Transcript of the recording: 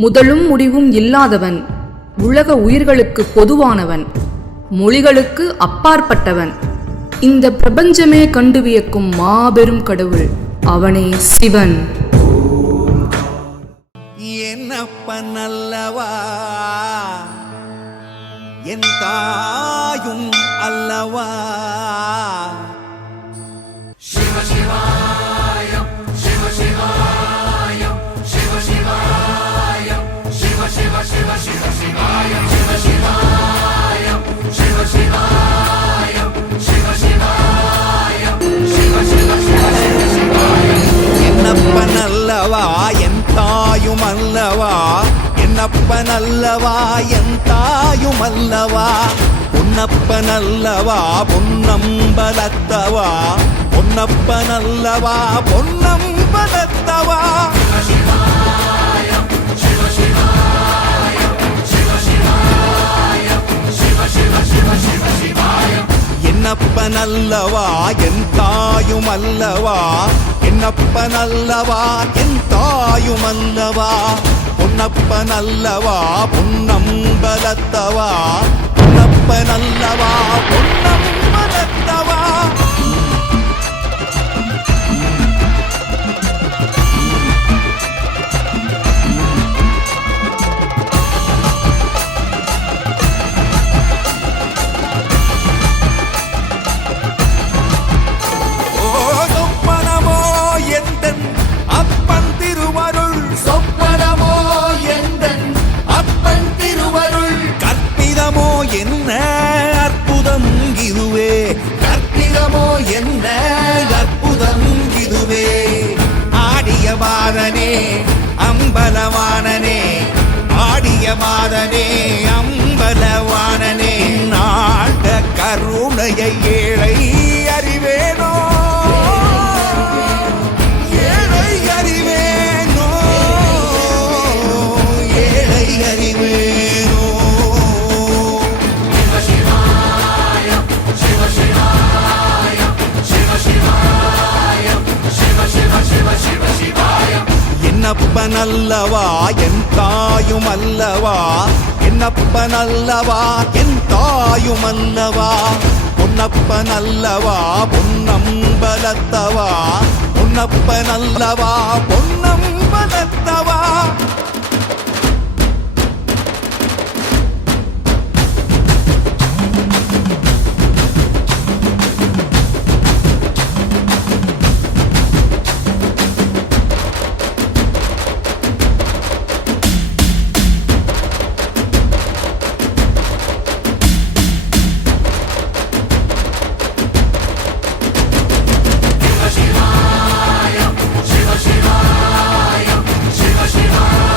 முதலும் முடிவும் இல்லாதவன், உலக உயிர்களுக்கு பொதுவானவன், மொழிகளுக்கு அப்பாற்பட்டவன், இந்த பிரபஞ்சமே கண்டு வியக்கும் மாபெரும் கடவுள், அவனே சிவன். என்னப்பன் அல்லவா, என் தாயும் அல்லவா. சிவ சிவாயம் சிவ சிவாயம் சிவ சிவாயம் சிவ சிவ சிவ சிவ சிவாயம் சிவ சிவாயம் சிவ சிவாயம் சிவ சிவாயம் சிவ சிவ சிவ சிவ சிவாயம். என்னப்பன் அல்லவா, என் தாயும் அல்லவா. என்னப்பன் அல்லவா, என் தாயும் அல்லவா. பொன்னப்பன் அல்லவா, பொன்னம்பலத்தவா. பொன்னப்பன் அல்லவா, பொன்னம்பலத்தவா. என்னப்பன் அல்லவா, என் தாயும் அல்லவா. என்னப்பன் அல்லவா, என் தாயும் அல்லவா. பொன்னப்பன் அல்லவா, பொன்னம்பலத்தவா. பொன்னப்பன் அல்லவா, பொன்னம்பலத்தவா. என்ன அற்புதம் இதுவே, கற்பிதமோ என்ன அற்புதம் இதுவே. ஆடிய மாதனே அம்பலவானனே, ஆடிய மாதனே அம்பலவானனே. நாட கருணையை ஏழை அறிவேனோ, ஏழை அறிவேனோ, ஏழை அறிவேனோ. என்னப்பன் அல்லவா, என் தாயும் அல்லவா. என்னப்பன் அல்லவா, என் தாயும் அல்லவா. பொன்னப்பன் அல்லவா, பொன்னம்பலத்தவா. பொன்னப்பன் அல்லவா, பொன்னம்பலத்தவா. Shiva Shiva